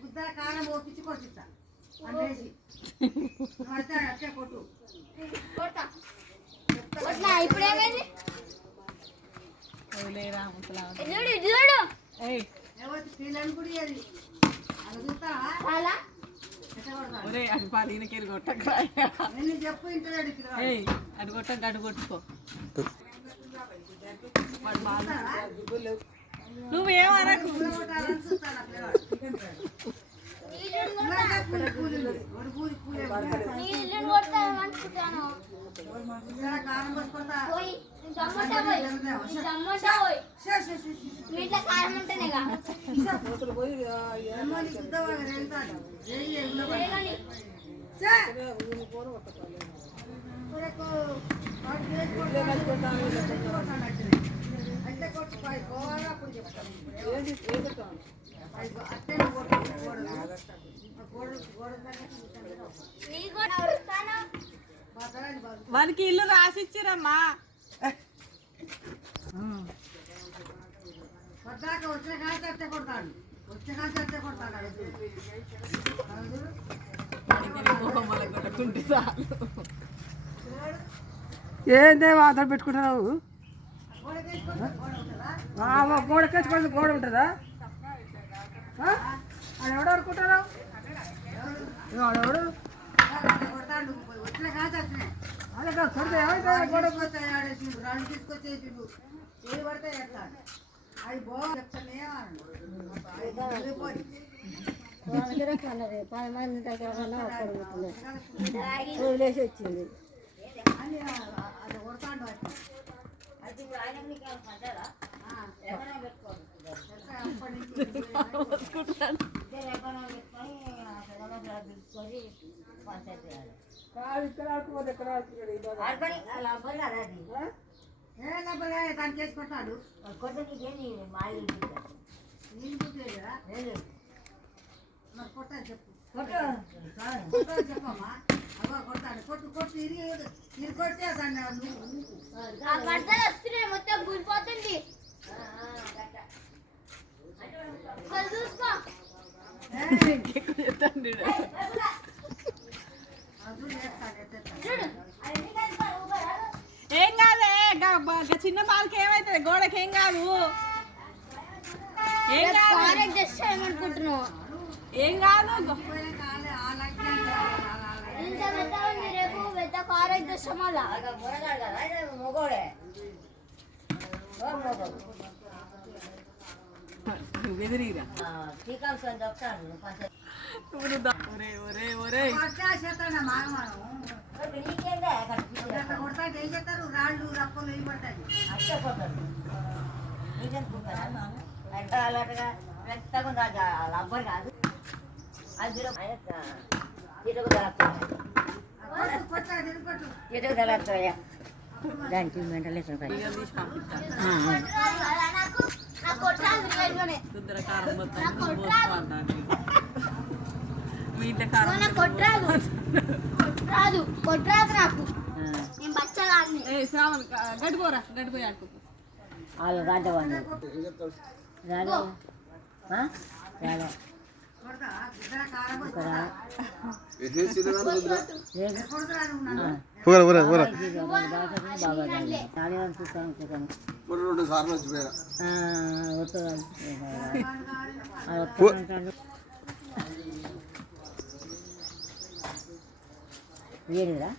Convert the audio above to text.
గుద్ద కారం ఓపించి కొట్టిస్తా అంటేసి కొట్టు ఇప్పుడేమైంది పిల్లని కూడా అది అటు పాలీనకేరు కొట్టక చెప్పు ఇంటాడు అటు కొట్టక అటు కొట్టుకో నువ్వేమనకు అంటే కొట్టు పోవాలి అప్పుడు చెప్తాను వానికి ఇల్లు రాసిచ్చిరమ్మా పద్దాక వచ్చే కాయ చర్చ కొడతాడు వచ్చే కాయ చర్చ కొడతాడు ఏందే వాతలు పెట్టుకుంటున్నావు గోడకేసుకోండి గోడ ఉంటుందా అది ఎవడు అనుకుంటున్నావు ఎవడు వచ్చిన కాయ చచ్చినాయి గోడ రాళ్ళు తీసుకొచ్చేసిండు ఏది పడితే ఎట్లాడు అవి బాగా చెప్తానే వదిలేసి వచ్చింది అది కొడతాడు దానికి వేసుకుంటాడు మరి కొట్టాలి చెప్పు చెప్పమ్మా అబ్బా కొట్టాడు కొట్టు కొట్టు ఇరి కొడితే దాన్ని మొత్తం కూలిపోతుంది చూసుకో ఏం కాదే చిన్న పాలకి ఏమైతుంది గోడకి ఏం కాదు ఏం అనుకుంటున్నావు ఏం కాదు రేపు పెద్ద కారేజ్ చేస్తాం అలా బెదిరిరా కొడతాడు ఏం చేస్తారు రాళ్ళు రప్పలు ఏం పడతాయి అలాగా మెత్తగా రబ్బర్ కాదు అది ఇటుకు తెలస్తాయా దానికి మెంటల్ గడిపోరా గడిపోయి ఆడుకో వాళ్ళు రాజవాణి రాజా వేరేదా